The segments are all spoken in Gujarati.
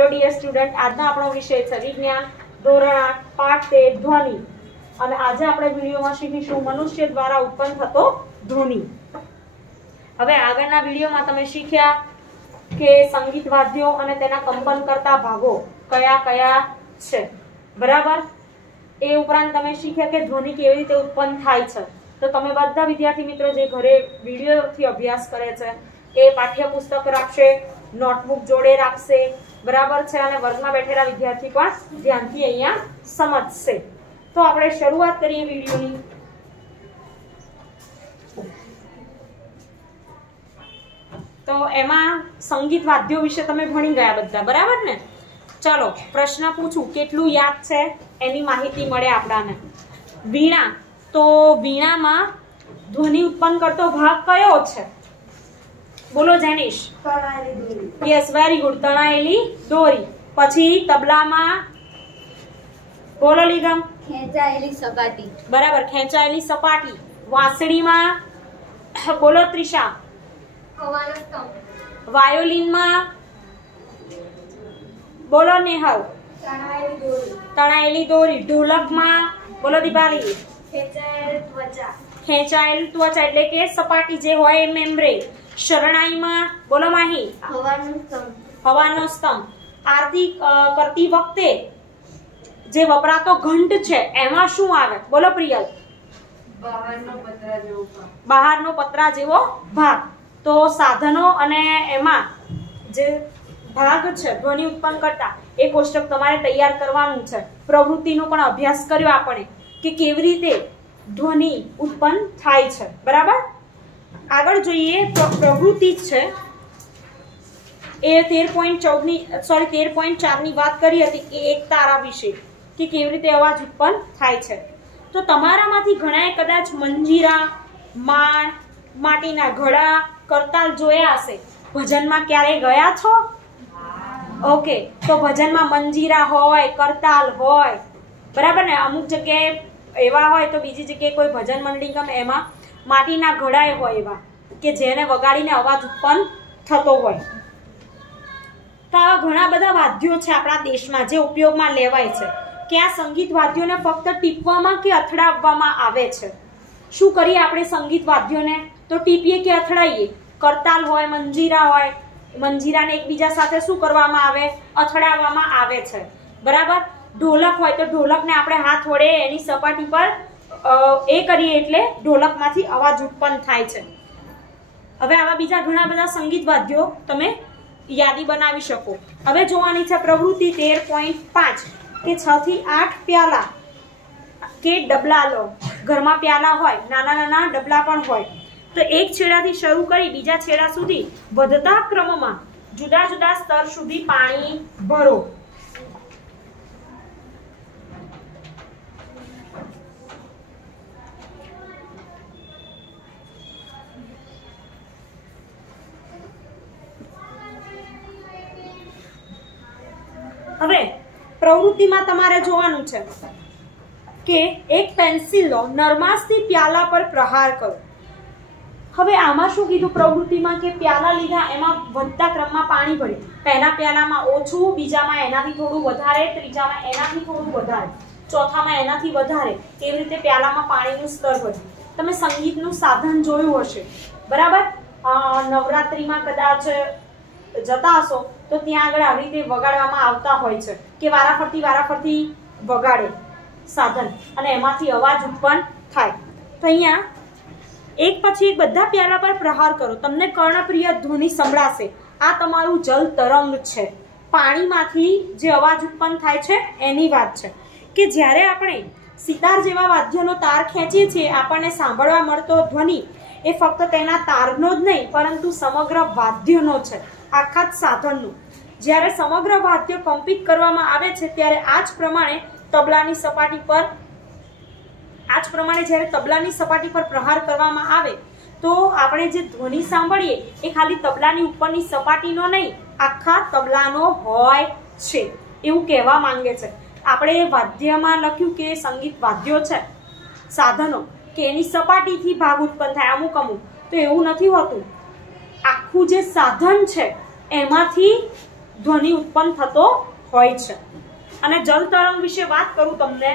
હેલો ડિયર સ્ટુડન્ટ, આજનો આપણો વિષય છે વિજ્ઞાન ધોરણ 8 પાઠ 13 ધ્વનિ. અને આજે આપણે વિડિયોમાં શીખીશું મનુષ્ય દ્વારા ઉત્પન્ન થતો ધ્વનિ. હવે આગળના વિડિયોમાં તમે શીખ્યા કે સંગીત વાદ્યો અને તેના કંપન કરતા ભાગો કયા કયા છે, બરાબર. એ ઉપરાંત તમે શીખ્યા કે ધ્વનિ કેવી રીતે ઉત્પન્ન થાય છે. તો તમે બધા વિદ્યાર્થી મિત્રો જે ઘરે વિડિયોથી અભ્યાસ કરે છે એ પાઠ્યપુસ્તક રાખશે, નોટબુક જોડે રાખશે, બરાબર છે. અને વર્ગમાં બેઠેલા વિદ્યાર્થી પણ ધ્યાનથી અહીંયા સમજશે. તો આપણે શરૂઆત કરીએ વિડિયોની. તો એમાં સંગીત વાદ્યો વિશે તમે ભણી ગયા બધા, બરાબર ને? ચલો પ્રશ્ન પૂછું, કેટલું યાદ છે એની માહિતી મળે આપણાને. વીણા, તો વીણામાં ધ્વનિ ઉત્પન્ન કરતો ભાગ કયો છે? બોલો જેનિશ. તણાયેલી દોરી. યસ, વેરી ગુડ, તણાયેલી દોરી. પછી તબલામાં બોલો લીગમ. ખેંચાયેલી સપાટી. બરાબર, ખેંચાયેલી સપાટી. વાંસળીમાં બોલો ત્રિષા. હવાનો સ્તંભ. વાયોલિનમાં બોલો નેહલ. તણાયેલી દોરી. તણાયેલી દોરી. ઢોલકમાં બોલો દીપાલી. ખેંચાયેલી ત્વચા. ખેંચાયેલ ત્વચા એટલે કે સપાટી જે હોય એ મેમ્બ્રેન. શરણાઈમાં બોલો માહી. હવાનો સ્તંભ. હવાનો સ્તંભ. આરતી કરતી વખતે જે વપરાતો ઘંટ છે એમાં શું આવે? બોલો પ્રિયલ. બહારનો પતરા જેવો ભાગ. બહારનો પતરા જેવો ભાગ. તો સાધનો અને એમાં જે ભાગ છે ધ્વનિ ઉત્પન્ન કરતા એ કોષ્ટક તમારે તૈયાર કરવાનું છે. પ્રવૃત્તિનો પણ અભ્યાસ કર્યો આપણે કે કેવી રીતે ધ્વનિ ઉત્પન્ન થાય છે, બરાબર. આગળ જોઈએ પ્રવૃત્તિ છે એ 13.14 ની 13.4 ની વાત કરી હતી કે એક તારા વિશે, કે કેવી રીતે અવાજ ઉત્પન્ન થાય છે. તો તમારામાંથી ઘણાએ કદાચ મંજીરા, માણ, માટીના ઘડા, કરતાલ જોયા હશે. ભજનમાં ક્યારે ગયા છો? ઓકે, તો ભજનમાં મંજીરા હોય, કરતાલ હોય, બરાબર ને. અમુક જગ્યાએ એવા હોય તો બીજી જગ્યાએ કોઈ ભજન મંડળી ગમે એમાં માટીના ઘડાએ હોય એવા કે જેને વગાડીને અવાજ ઉત્પન્ન થતો હોય. તો આવા ઘણા બધા વાદ્યો છે આપણા દેશમાં જે ઉપયોગમાં લેવાય છે. કે આ સંગીત વાદ્યોને ફક્ત ટીપવામાં કે અથડાવવામાં આવે છે. શું કરીએ આપણે સંગીત વાદ્યોને? તો ટીપીએ કે અથડાઈએ. કરતાલ હોય, મંજીરા હોય, મંજીરાને એકબીજા સાથે શું કરવામાં આવે? અથડાવવામાં આવે છે, બરાબર. ઢોલક હોય તો ઢોલકને આપણે હાથ વડે એની સપાટી પર એ કરીએ એટલે ઢોલકમાંથી અવાજ ઉત્પન્ન થાય છે. હવે આવા બીજા ઘણા બધા સંગીત વાદ્યો તમે યાદી બનાવી શકો. હવે જોવાની છે પ્રવૃત્તિ 13.5 કે 6 થી 8 પ્યાલા કે ડબલા લો. ઘરમાં પ્યાલા હોય, નાના નાના ડબલા પણ હોય. તો એક છેડાથી શરૂ કરી બીજા છેડા સુધી વધતા ક્રમમાં જુદા જુદા સ્તર સુધી પાણી ભરો. હવે પ્રવૃત્તિમાં તમારે જોવાનું છે કે એક પેન્સિલ લો, નરમાશથી પ્યાલા પર પ્રહાર કરો. હવે આમાં શું કીધું પ્રવૃત્તિમાં કે પ્યાલા લીધા, એમાં વધતા ક્રમમાં પાણી ભર્યું. પહેલા પ્યાલામાં ઓછું, બીજામાં એનાથી થોડું વધારે, ત્રીજામાં એનાથી થોડું વધારે, ચોથામાં એનાથી વધારે. એવી રીતે પ્યાલામાં પાણીનું સ્તર ભર્યું. તમે સંગીતનું સાધન જોયું હશે, બરાબર. નવરાત્રિમાં કદાચ જતા હશો તો ત્યાં આગળ આવી રીતે વગાડવામાં આવતા હોય છે કે વારાફરતી વગાડે સાધન અને એમાંથી અવાજ ઉત્પન્ન થાય. તો અહીંયા એક પછી એક બધા પ્યાલા પર પ્રહાર કરો. તમને કર્ણપ્રિય ધ્વનિ સંભળાશે. આ તમારું જલ તરંગ છે. પાણીમાંથી જે અવાજ ઉત્પન્ન થાય છે એની વાત છે કે જ્યારે આપણે સિતાર જેવા વાદ્યનો તાર ખેંચીએ છીએ આપણને સાંભળવા મળતો ધ્વનિ એ ફક્ત તેના તારનો જ નહીં પરંતુ સમગ્ર વાદ્યનો છે, આખા જ સાધનનું. જ્યારે સમગ્ર વાદ્ય કંપિત કરવામાં આવે છે ત્યારે આ જ પ્રમાણે જ્યારે તબલાની સપાટી પર પ્રહાર કરવામાં આવે તો આપણે જે ધ્વનિ સાંભળીએ એ ખાલી તબલાની ઉપરની સપાટીનો નહીં, આખા તબલાનો હોય છે એવું કહેવા માંગે છે. આપણે વાદ્યમાં લખ્યું કે સંગીત વાદ્યો છે, સાધનો, કે એની સપાટીથી ભાગ ઉત્પન્ન થાય અમુક અમુક. તો એવું નથી હોતું. આખું જે સાધન છે એમાંથી ધ્વનિ ઉત્પન્ન થતો હોય છે. અને જલ તરંગ વિશે વાત કરું તમને.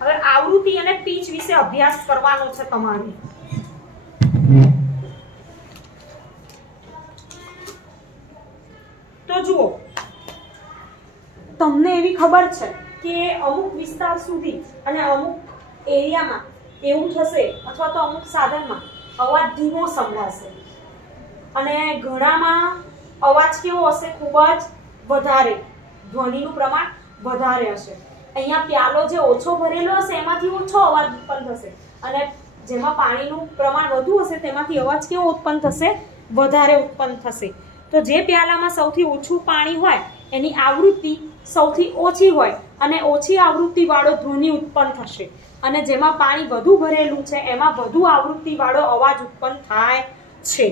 હવે આવૃત્તિ અને પીચ વિશે અભ્યાસ કરવાનો છે તમારે. તો જુઓ, તમને એવી ખબર છે કે અમુક વિસ્તાર સુધી અને અમુક એરિયામાં એવું થશે અથવા તો અમુક સાધનમાં અવાજ ધીમો સંભળાશે અને ઘણામાં અવાજ કેવો હશે? ખૂબ જ વધારે, ધ્વનિનું પ્રમાણ વધારે હશે. અહીંયા પ્યાલો જે ઓછો ભરેલો હશે એમાંથી ઓછો અવાજ ઉત્પન્ન થશે અને જેમાં પાણીનું પ્રમાણ વધુ હશે તેમાંથી અવાજ કેવો ઉત્પન્ન થશે? વધારે ઉત્પન્ન થશે. તો જે પ્યાલામાં સૌથી ઓછું પાણી હોય એની આવૃત્તિ સૌથી ઓછી હોય અને ઓછી આવૃત્તિ વાળો ધ્વનિ ઉત્પન્ન થશે અને જેમાં પાણી વધુ ભરેલું છે એમાં વધુ આવૃત્તિ વાળો અવાજ ઉત્પન્ન થાય છે.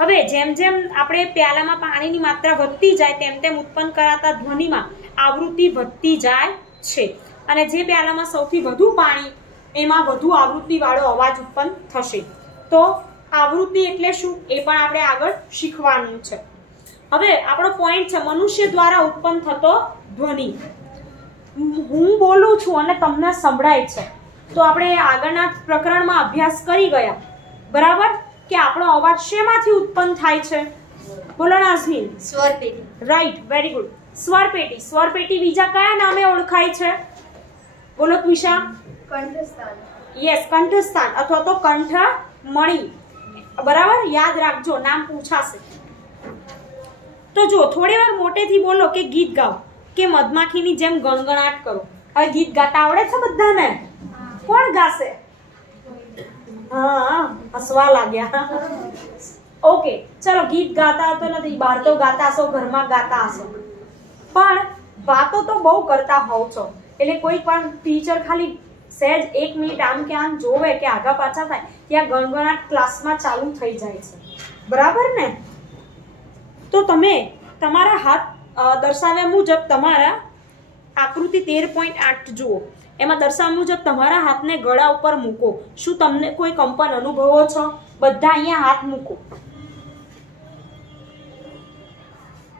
હવે જેમ જેમ આપણે પ્યાલામાં પાણીની માત્રા વધતી જાય તેમ તેમ ઉત્પન્ન કરાતા ધ્વનિમાં આવૃત્તિ વધતી જાય છે અને જે પ્યાલામાં સૌથી વધુ પાણી એમાં વધુ આવૃત્તિ વાળો અવાજ ઉત્પન્ન થશે. તો આવૃત્તિ એટલે શું એ પણ આપણે આગળ શીખવાનું છે. હવે આપણો પોઈન્ટ છે મનુષ્ય દ્વારા ઉત્પન્ન થતો ધ્વનિ. હું બોલું છું અને તમને સંભળાય છે તો આપણે આગળના પ્રકરણમાં અભ્યાસ કરી ગયા બરાબર કે આપણો અવાજ શેમાંથી ઉત્પન્ન થાય છે? બોલો નાઝમીન. સ્વરપેટી. Right, very good. સ્વરપેટી. સ્વરપેટી બીજા કયા નામે ઓળખાય છે? બોલો ત્વિષા. કંઠસ્થાન. યસ, કંઠસ્થાન અથવા તો કંઠમણી. બરાબર, યાદ રાખજો, નામ પૂછાશે. તો જો થોડી વાર મોટેથી બોલો કે ગીત ગાઓ કે મધમાખીની જેમ ગણગણાટ કરો. હવે ગીત ગાતા આવડે છે બધાને? કોણ ગાશે? હા, હસવા લાગ્યા. ઓકે, ચલો ગીત ગાતા તો નથી, બહાર તો ગાતા હશો, ઘરમાં ગાતા હશો, પણ વાતો તો બહુ કરતા હોવ છો. એટલે કોઈ પણ ટીચર ખાલી સહેજ 1 મિનિટ આમ કે આમ જોવે કે આગા પાછા થાય ત્યાં ગણગણાટ ક્લાસમાં ચાલુ થઈ જાય છે. બરાબર ને? તો તમે તમારા હાથ દર્શાવ્યા મુજબ તમારા આકૃતિ 13.8 જુઓ. એમાં દર્શાવ્યા મુજબ તમારા હાથને ગળા ઉપર મૂકો. શું તમને કોઈ કંપન અનુભવો છો? બધા અહીંયા હાથ મૂકો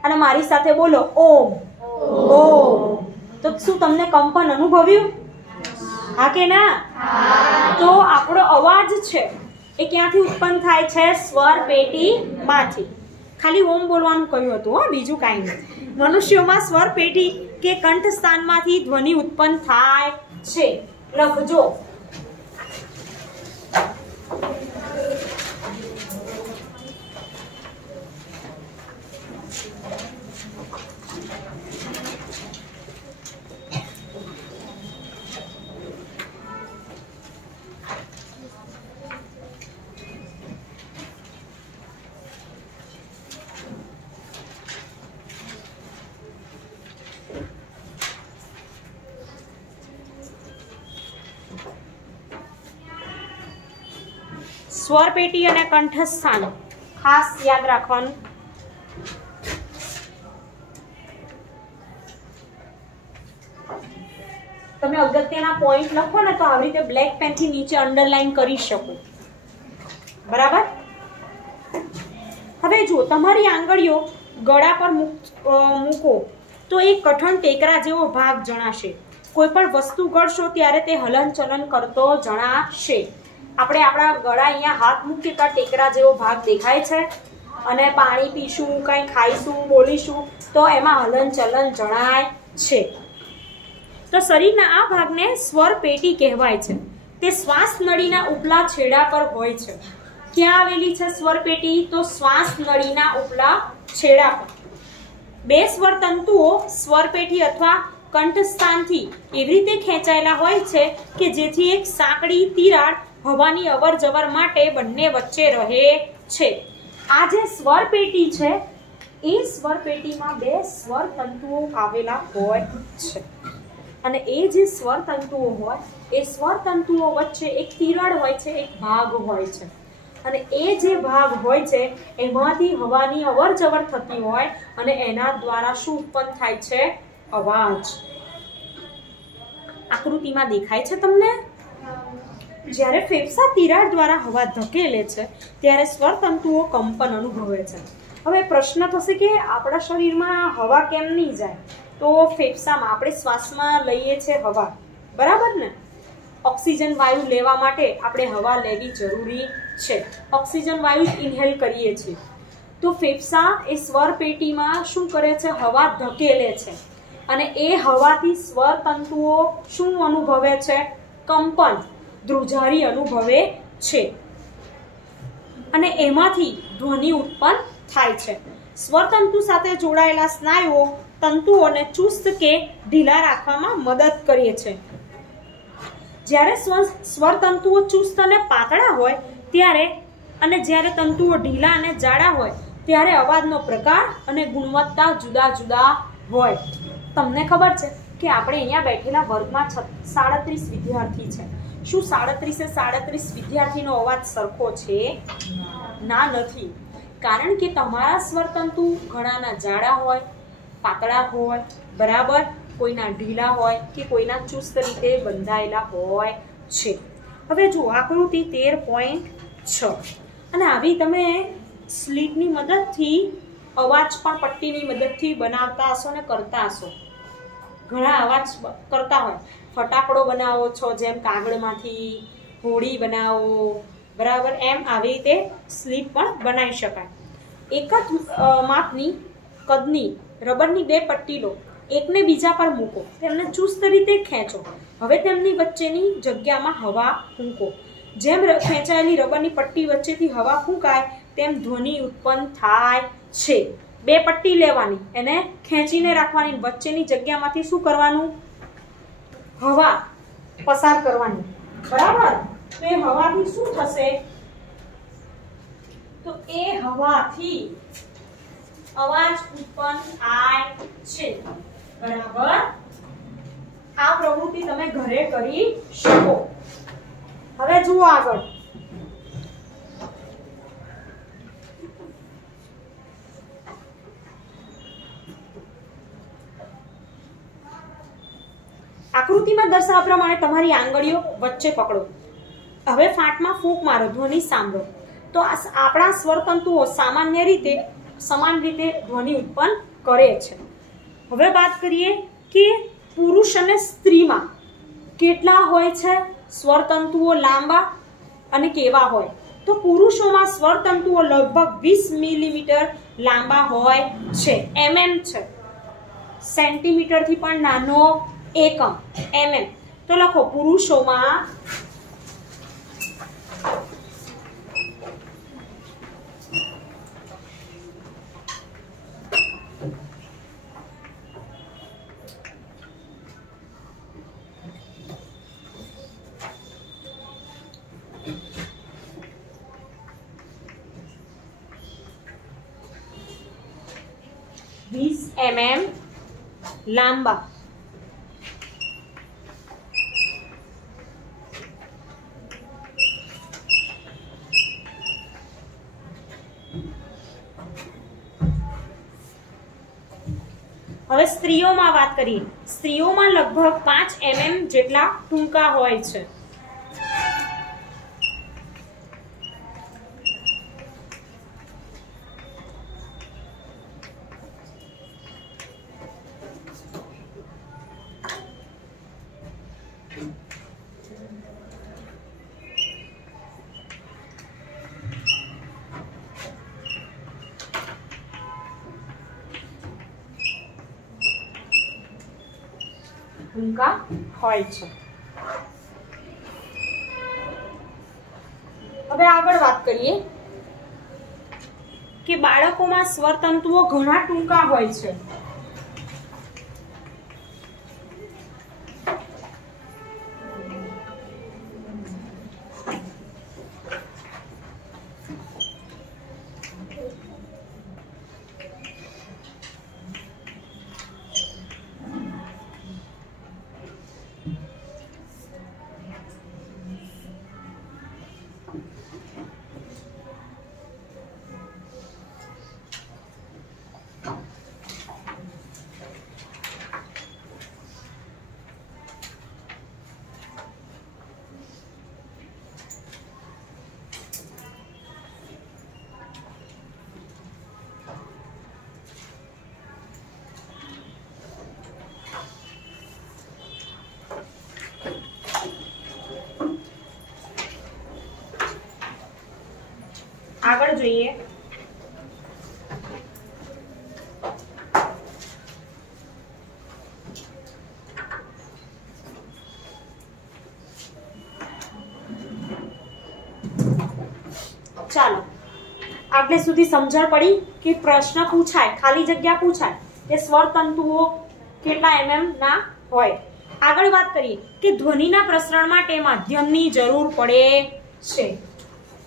અને મારી સાથે બોલો ઓમ. ઓમ. તો શું તમને કંપન અનુભવ્યું? હા કે ના? તો આપણો અવાજ છે એ ક્યાંથી ઉત્પન્ન થાય છે? સ્વર પેટીમાંથી. ખાલી ઓમ બોલવાનું કહ્યું હતું, હા, બીજું કાંઈ નહીં. મનુષ્યોમાં સ્વર પેટી કે કંઠસ્થાનમાંથી ધ્વનિ ઉત્પન્ન થાય છે. લખજો. સ્વર પેટી અને કંઠસ્થાન ખાસ યાદ રાખવાનું. તમે અગત્યના પોઈન્ટ લખો ને તો આવી રીતે બ્લેક પેન થી નીચે અંડરલાઈન કરી શકો. બરાબર? હવે જુઓ, તમારી આંગળીઓ ગળા પર મૂકો તો એક કઠણ ટેકરા જેવો ભાગ જણાશે. કોઈ પણ વસ્તુ ગળશો ત્યારે તે હલનચલન કરતો જણાશે. આપણે આપણા ગળા અહીંયા હાથ મૂકીએ તો ટેકરા જેવો ભાગ દેખાય છે અને પાણી પીશું, કંઈ ખાઈશું, બોલીશું તો એમાં હલનચલન જણાય છે. તો શરીરના આ ભાગને સ્વર પેટી કહેવાય છે. તે શ્વાસ નળીના ઉપલા છેડા પર હોય છે. ક્યાં આવેલી છે સ્વર પેટી? તો શ્વાસ નળીના ઉપલા છેડા પર. 2 સ્વર તંતુઓ સ્વર પેટી અથવા કંઠસ્થાનથી એવી રીતે ખેંચાયેલા હોય છે કે જેથી એક સાંકડી તિરાડ હવાની અવર જવર માટે બંને વચ્ચે રહે છે. આ જે સ્વર પેટી છે એ સ્વર પેટીમાં 2 સ્વર તંતુઓ આવેલા હોય છે અને એ જે સ્વર તંતુઓ હોય એ સ્વર તંતુઓ વચ્ચે એક તિરાડ હોય છે, એક ભાગ હોય છે અને એ જે ભાગ હોય છે એમાંથી હવાની અવર જવર થતી હોય અને એના દ્વારા શું ઉત્પન્ન થાય છે? અવાજ. આકૃતિમાં દેખાય છે તમને? જ્યારે ફેફસા તિરાડ દ્વારા હવા ધકેલે છે ત્યારે સ્વરતંતુઓ કંપન અનુભવે છે. હવે પ્રશ્ન થશે કે આપણા શરીરમાં હવા કેમ નહીં જાય? તો ફેફસામાં આપણે શ્વાસમાં લઈએ છીએ હવા, બરાબર ને? ઓક્સિજન વાયુ લેવા માટે આપણે હવા લેવી જરૂરી છે. ઓક્સિજન વાયુ ઇન્હેલ કરીએ છીએ. તો ફેફસા એ સ્વર પેટીમાં શું કરે છે? હવા ધકેલે છે અને એ હવાથી સ્વર તંતુઓ શું અનુભવે છે? કંપન, ધ્રુજારી અનુભવે છે અને એમાંથી ધ્વનિ ઉત્પન્ન થાય છે. સ્વરતંતુ સાથે જોડાયેલા સ્નાયુઓ તંતુઓને ચુસ્ત કે ઢીલા રાખવામાં મદદ કરે છે. જ્યારે સ્વરતંતુઓ ચુસ્ત અને પાતળા હોય ત્યારે અને જ્યારે તંતુઓ ઢીલા અને જાડા હોય ત્યારે અવાજનો પ્રકાર અને ગુણવત્તા જુદા જુદા હોય. તમને ખબર છે કે આપણે અહીંયા બેઠેલા વર્ગમાં 37 વિદ્યાર્થી છે. શું 37 વિદ્યાર્થીનો અવાજ સરખો છે? ના, નથી. કારણ કે તમારા સ્વરતંતુ ઘણાના જાડા હોય, પાતળા હોય, બરાબર, કોઈના ઢીલા હોય કે કોઈના ચુસ્ત રીતે બંધાયેલા હોય છે. હવે જુઓ આકૃતિ 13.6 અને આવી તમે સ્લીટની મદદથી અવાજ પણ પટ્ટીની મદદથી બનાવતા હશો ને કરતા હશો. ઘણા અવાજ કરતા હોય. ફટાકડો બનાવો છો જેમ કાગળમાંથી, હોડી બનાવો, બરાબર, એમ આવી રીતે સ્લીટ પણ બનાવી શકાય. એક જ માપની કદની રબરની 2 પટ્ટી લો, એકને બીજા પર મૂકો, તેમને ચુસ્ત રીતે ખેંચો. હવે તેમની વચ્ચેની જગ્યામાં હવા ફૂંકો. જેમ ખેંચાયેલી રબરની પટ્ટી વચ્ચેથી હવા ફૂંકાય તેમ ધ્વનિ ઉત્પન્ન થાય છે. 2 પટ્ટી લેવાની, એને ખેંચીને રાખવાની, વચ્ચેની જગ્યામાંથી શું કરવાનું? હવા પસાર કરવાની, બરાબર. તો એ હવાથી શું થશે? તો એ હવાથી અવાજ ઉત્પન્ન થાય છે, બરાબર. આ પ્રવૃત્તિ તમે ઘરે કરી શકો. હવે જુઓ આગળ. આકૃતિમાં દર્શાવ્યા પ્રમાણે તમારી આંગળીઓ વચ્ચે પકડો. હવે ફાંટમાં ફૂંક મારો, ધ્વનિ સાંભળો. તો આપણા સ્વરતંતુઓ સમાન રીતે ધ્વનિ ઉત્પન્ન કરે છે. હવે વાત કરીએ કે પુરુષ અને સ્ત્રીમાં કેટલા હોય છે સ્વરતંતુઓ લાંબા અને કેવા હોય? તો પુરુષોમાં સ્વરતંતુઓ લગભગ 20 મિલીમીટર લાંબા હોય છે. mm છે, સેન્ટીમીટરથી પણ નાનો એકમ mm. તો લખો પુરુષોમાં mm લાંબા. હવે સ્ત્રીઓમાં વાત કરીએ. સ્ત્રીઓમાં લગભગ 5 mm જેટલા ટૂંકા હોય છે. ટૂંકા હોય છે. હવે આગળ વાત કરીએ કે બાળકોમાં સ્વરતંતુઓ ઘણા ટૂંકા હોય છે. જોઈએ. ચાલો, આટલે સુધી સમજણ પડી કે પ્રશ્ન પૂછાય, ખાલી જગ્યા પૂછાય કે સ્વર તંતુઓ કેટલા mm ના હોય. આગળ વાત કરીએ કે ધ્વનિના પ્રસરણ માટે માધ્યમની જરૂર પડે છે.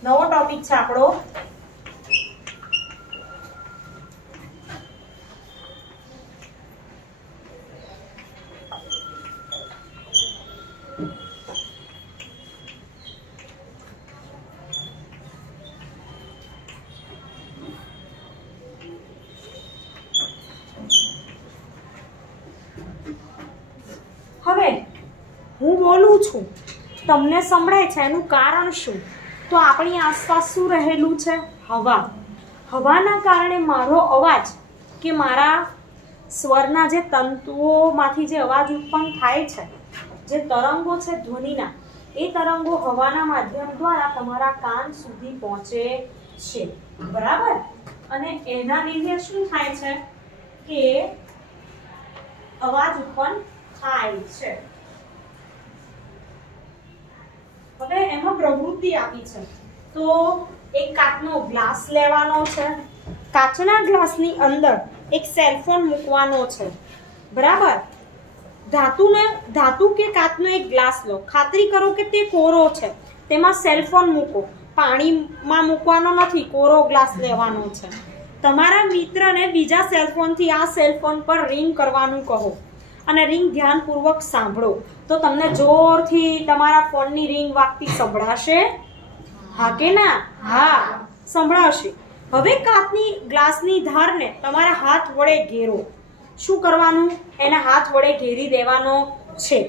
નવો ટોપિક છે આપણો. હવે હું બોલું છું, તમને સંભળાય છે, એનું કારણ શું? તો આપણી આસપાસ શું રહેલું છે? હવા. હવાના કારણે મારો અવાજ કે મારા સ્વરના જે તંતુઓમાંથી જે અવાજ ઉત્પન્ન થાય છે, જે તરંગો છે ધ્વનિના, એ તરંગો હવાના માધ્યમ દ્વારા તમારા કાન સુધી પહોંચે છે. બરાબર? અને એના લીધે શું થાય છે કે અવાજ ઉત્પન્ન થાય છે. હવે એમાં પ્રવૃત્તિ આપી છે. તો એક કાચનો ગ્લાસ લેવાનો છે. કાચના ગ્લાસની અંદર એક સેલફોન મૂકવાનો છે. બરાબર? ધાતુ કે કાચનો એક ગ્લાસ લો. ખાતરી કરો કે તે કોરો છે. તેમાં સેલફોન મૂકો. પાણીમાં મૂકવાનો નથી, કોરો ગ્લાસ લેવાનો છે. તમારા મિત્રને બીજા સેલફોનથી આ સેલફોન પર રિંગ કરવાનું કહો અને રિંગ ધ્યાનપૂર્વક સાંભળો. તો તમને જોરથી તમારા ફોનની રિંગ વાગતી સંભળાશે? હા કે ના? હા, સંભળાશે. હવે કાચની ગ્લાસની ધારને તમારા હાથ વડે ઘેરો. શું કરવાનું? એના હાથ વડે ઘેરી દેવાનો છે.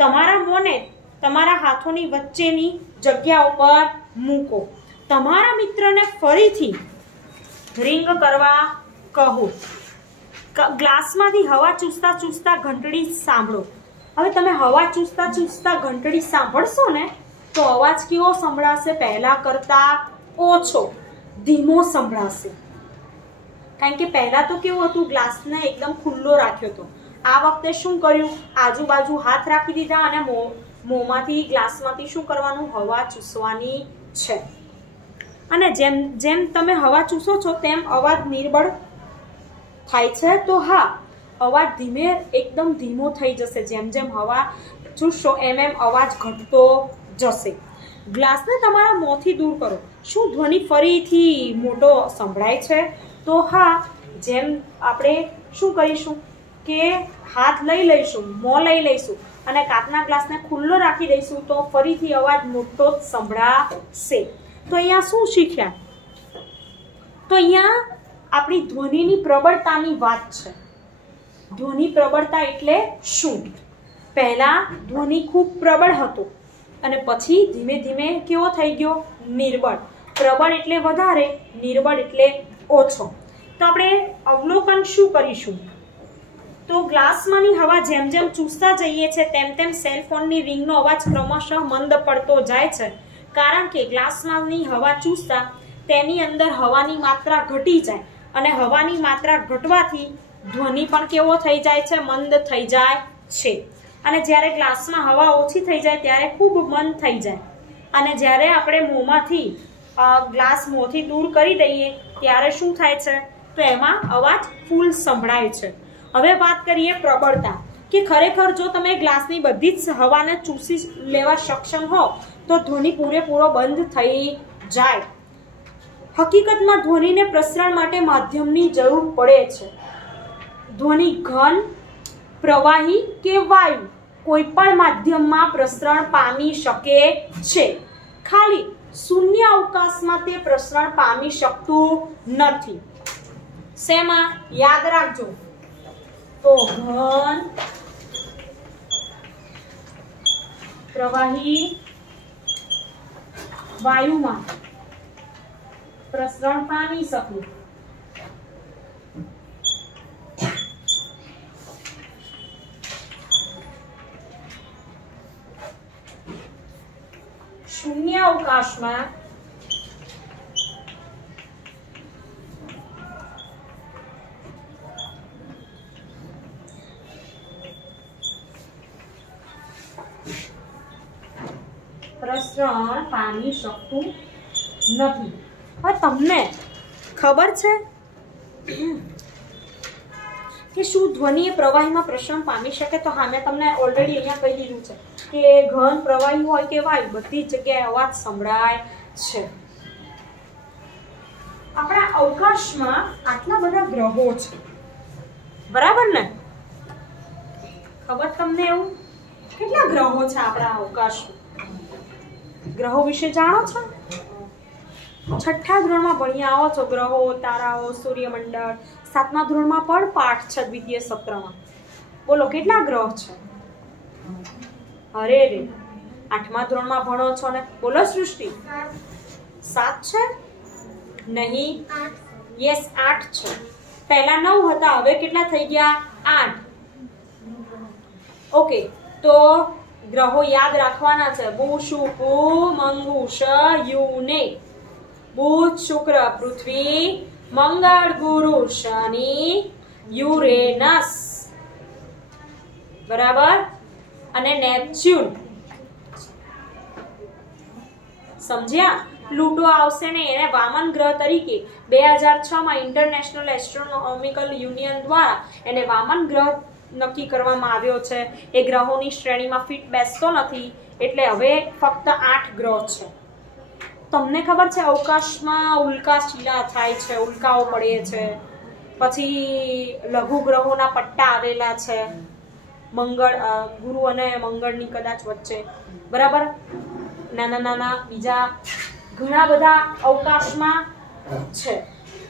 તમારા મોંને તમારા હાથોની વચ્ચેની જગ્યા ઉપર મૂકો. તમારા મિત્રને ફરીથી રિંગ કરવા કહો. ગ્લાસમાંથી હવા ચૂસતા ચૂસતા ઘંટડી સાંભળો. હવે તમે હવા ચૂસતા ચૂસતા ઘંટડી સાંભળશો ને તો અવાજ કેવો સંભળાશે? પહેલા કરતા ઓછો, ધીમો સંભળાશે. કારણ કે પહેલા તો કેવું હતું, ગ્લાસને એકદમ ખુલ્લો રાખ્યો હતો. આ વખતે શું કર્યું? આજુબાજુ હાથ રાખી દીધા અને મોંમાંથી ગ્લાસમાંથી શું કરવાનું? હવા ચૂસવાની છે. અને જેમ જેમ તમે હવા ચૂસો છો તેમ અવાજ નિર્બળ થાય છે. તો હા, અવાજ એકદમ ધીમો થઈ જશે. જેમ જેમ હવા ચૂસશો એમ એમ અવાજ ઘટતો જશે. ગ્લાસને તમારા મોંથી દૂર કરો. શું ધ્વનિ ફરીથી મોટો સંભળાય છે? તો હા, જેમ આપણે શું કરીશું કે હાથ લઈ લઈશું, મોં લઈ લઈશું અને કાચના ગ્લાસને ખુલ્લો રાખી દઈશું તો ફરીથી અવાજ મોટો જ સંભળાશે. તો અહીંયા શું શીખ્યા? તો અહીંયા આપણી ધ્વનિની પ્રબળતાની વાત છે. ધ્વનિ પ્રબળતા એટલે શું? પહેલા ધ્વનિ ખૂબ પ્રબળ હતો અને પછી ધીમે ધીમે કેવો થઈ ગયો? નિર્બળ. પ્રબળ એટલે વધારે, નિર્બળ એટલે ઓછો. તો આપણે અવલોકન શું કરીશું? તો ગ્લાસમાંની હવા જેમ જેમ ચૂસતા જઈએ છે તેમ તેમ સેલફોનની રિંગનો અવાજ ક્રમશઃ મંદ પડતો જાય છે. કારણ કે ગ્લાસમાંની હવા ચૂસતા તેની અંદર હવાની માત્રા ઘટી જાય અને હવાની માત્રા ઘટવાથી ધ્વનિ પણ કેવો થઈ જાય છે? મંદ થઈ જાય છે. અને જ્યારે ગ્લાસમાં હવા ઓછી થઈ જાય ત્યારે ખૂબ મંદ થઈ જાય. અને જ્યારે આપણે મોંમાંથી ગ્લાસ મોંથી દૂર કરી દઈએ ત્યારે શું થાય છે? તો એમાં અવાજ ફૂલ સંભળાય છે. હવે વાત કરીએ પ્રબળતા, કે ખરેખર જો તમે ગ્લાસની બધી જ હવાને ચૂસી લેવા સક્ષમ હો તો ધ્વનિ પૂરેપૂરો બંધ થઈ જાય. હકીકતમાં ધ્વનિને પ્રસરણ માટે માધ્યમની જરૂર પડે છે. ધ્વનિ ઘન, પ્રવાહી કે વાયુ કોઈ પણ માધ્યમમાં પ્રસરણ પામી શકે છે. ખાલી શૂન્ય અવકાશમાં તે પ્રસરણ પામી શકતું નથી. શેમાં? યાદ રાખજો. તો ઘન, પ્રવાહી, વાયુમાં પ્રસરણ પામી શકું. શૂન્ય અવકાશમાં પ્રસરણ પામી શકતું નથી. હવે તમને ખબર છે કે શું ધ્વનિ એ પ્રવાહીમાં પ્રસરણ પામી શકે? તો હા, મેં તમને ઓલરેડી અહીંયા કહી દીધું છે કે ઘન પ્રવાહી હોય કે વાયુ, બધી જગ્યાએ અવાજ સંભળાય છે. આપણા અવકાશમાં આટલા બધા ગ્રહો છે, બરાબર ને? ખબર તમને એવું? કેટલા ગ્રહો છે આપણા અવકાશમાં? ગ્રહો વિશે જાણો છો? છઠ્ઠા ધોરણમાં ભણ્યા આવો છો ગ્રહો, તારાઓ, સૂર્યમંડળ. સાતમા ધોરણમાં પણ પાઠ છે દ્વિતીય સત્રમાં. બોલો કેટલા ગ્રહ છે? અરે રે, આઠમા ધોરણમાં ભણો છો ને? બોલો સૃષ્ટિ. 7 છે? નહીં, યસ 8 છે. પહેલા 9 હતા, હવે કેટલા થઈ ગયા? 8. ઓકે, તો ગ્રહો યાદ રાખવાના છે. બુધ, શુક્ર, મંગળ, યુને. બુધ, શુક્ર, પૃથ્વી, મંગળ, ગુરુ, શનિ, યુરેનસ, બરાબર, અને નેપચ્યુન. સમજ્યા? પ્લુટો આવશે ને, એને વામન ગ્રહ તરીકે 2006 માં ઇન્ટરનેશનલ એસ્ટ્રોનોમિકલ યુનિયન દ્વારા એને વામન ગ્રહ નક્કી કરવામાં આવ્યો છે. એ ગ્રહોની શ્રેણીમાં ફિટ બેસતો નથી, એટલે હવે ફક્ત 8 ગ્રહ છે. તમને ખબર છે અવકાશમાં ઉલ્કા શિલા થાય છે, ઉલ્કાઓ પડે છે. પછી લઘુ ગ્રહોના પટ્ટા આવેલા છે, મંગળ, ગુરુ અને મંગળની કદાચ વચ્ચે, બરાબર. નાના નાના બીજા ઘણા બધા અવકાશમાં છે.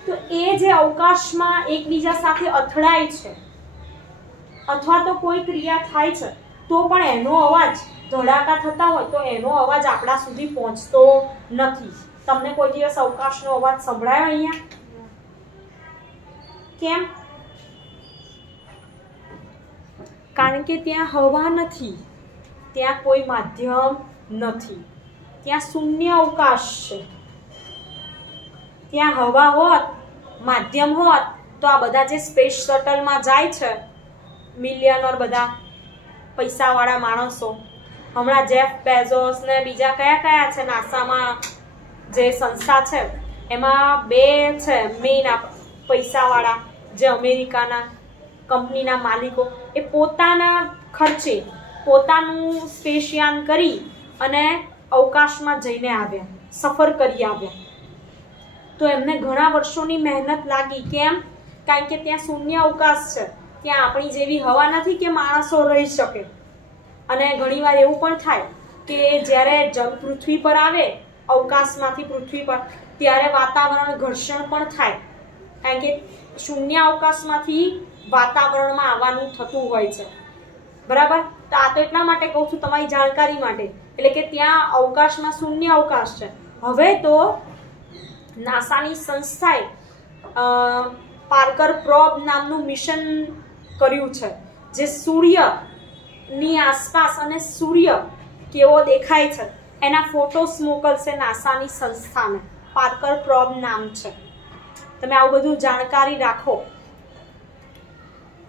તો એ જે અવકાશમાં એકબીજા સાથે અથડાય છે અથવા તો કોઈ ક્રિયા થાય છે, તો પણ એનો અવાજ ધડાકા થતા હોય તો એનો અવાજ આપણા સુધી પહોંચતો નથી. તમને કોઈ દિવસ અવકાશનો અવાજ સંભળાયો અહીંયા? કેમ? કારણ કે ત્યાં હવા નથી, ત્યાં કોઈ માધ્યમ નથી, ત્યાં શૂન્ય અવકાશ છે. ત્યાં હવા હોત, માધ્યમ હોત, તો આ બધા જે સ્પેસ શટલમાં જાય છે, મિલિયનર બધા પૈસાવાળા માણસો, હમણાં જેફ બેઝોસ ને બીજા કયા કયા છે નાસામાં જે સંસ્થા છે, એમાં 2 છે મેઇન પૈસાવાળા, જે અમેરિકાના કંપનીના માલિકો. એ પોતાના ખર્ચે પોતાનું સ્પેસયાન કરી અને અવકાશમાં જઈને આવ્યા, સફર કરી આવ્યા. તો એમને ઘણા વર્ષોની મહેનત લાગી. કેમ? કારણ કે ત્યાં શૂન્ય અવકાશ છે, ત્યાં આપણી જેવી હવા નથી કે માણસો રહી શકે. અને ઘણીવાર એવું પણ થાય કે જ્યારે જળ પૃથ્વી પર આવે અવકાશમાંથી પૃથ્વી પર, ત્યારે વાતાવરણ ઘર્ષણ પણ થાય, કારણ કે શૂન્ય અવકાશમાંથી વાતાવરણમાં આવવાનું થતું હોય છે, બરાબર. તો આ તો એટલા માટે કહું છું, તમારી જાણકારી માટે, એટલે કે ત્યાં અવકાશમાં શૂન્ય અવકાશ છે. હવે તો નાસાની સંસ્થાએ પાર્કર પ્રોબ નામનું મિશન કર્યું છે, જે સૂર્યની આસપાસ અને સૂર્ય કેવો દેખાય છે એના ફોટોસ મોકલશે નાસાની સંસ્થાને. પાર્કર પ્રોબ નામ છે. તમે આવું બધું જાણકારી રાખો,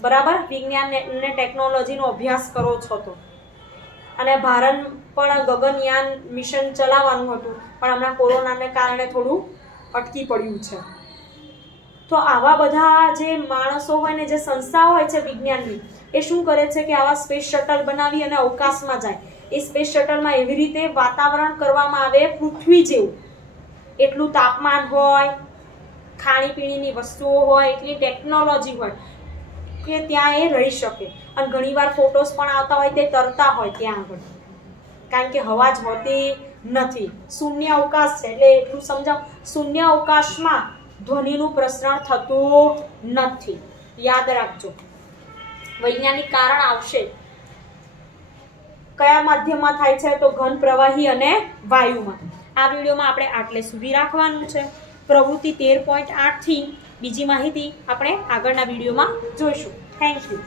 બરાબર. વિજ્ઞાન અને ટેકનોલોજીનો અભ્યાસ કરો છો તો. અને ભારત પણ ગગનયાન મિશન ચલાવવાનું હતું, પણ હમણાં કોરોનાને કારણે થોડું અટકી પડ્યું છે. તો આવા બધા જે માણસો હોય ને, જે સંસ્થા હોય છે વિજ્ઞાનની, એ શું કરે છે કે આવા સ્પેસ શટલ બનાવી અને અવકાશમાં જાય. એ સ્પેસ શટલમાં એવી રીતે વાતાવરણ કરવામાં આવે પૃથ્વી જેવું, એટલું તાપમાન હોય, ખાણીપીણીની વસ્તુઓ હોય, એટલી ટેકનોલોજી હોય કે ત્યાં એ રહી શકે. અને ઘણીવાર ફોટોસ પણ આવતા હોય તે તરતા હોય ત્યાં આગળ, કારણ કે હવા જ હોતી નથી, શૂન્ય અવકાશ છે. એટલે એટલું સમજાવ, શૂન્ય અવકાશમાં ધ્વનિનું પ્રસરણ થતું નથી. યાદ રાખજો. વૈજ્ઞાનિક કારણ આવશે. કયા માધ્યમમાં થાય છે? તો ઘન પ્રવાહી અને વાયુમાં. આ વિડીયોમાં આપણે આટલે સુધી રાખવાનું છે. પ્રવૃત્તિ 13.8 થી બીજી માહિતી આપણે આગળના વિડીયોમાં જોઈશું. Thank you.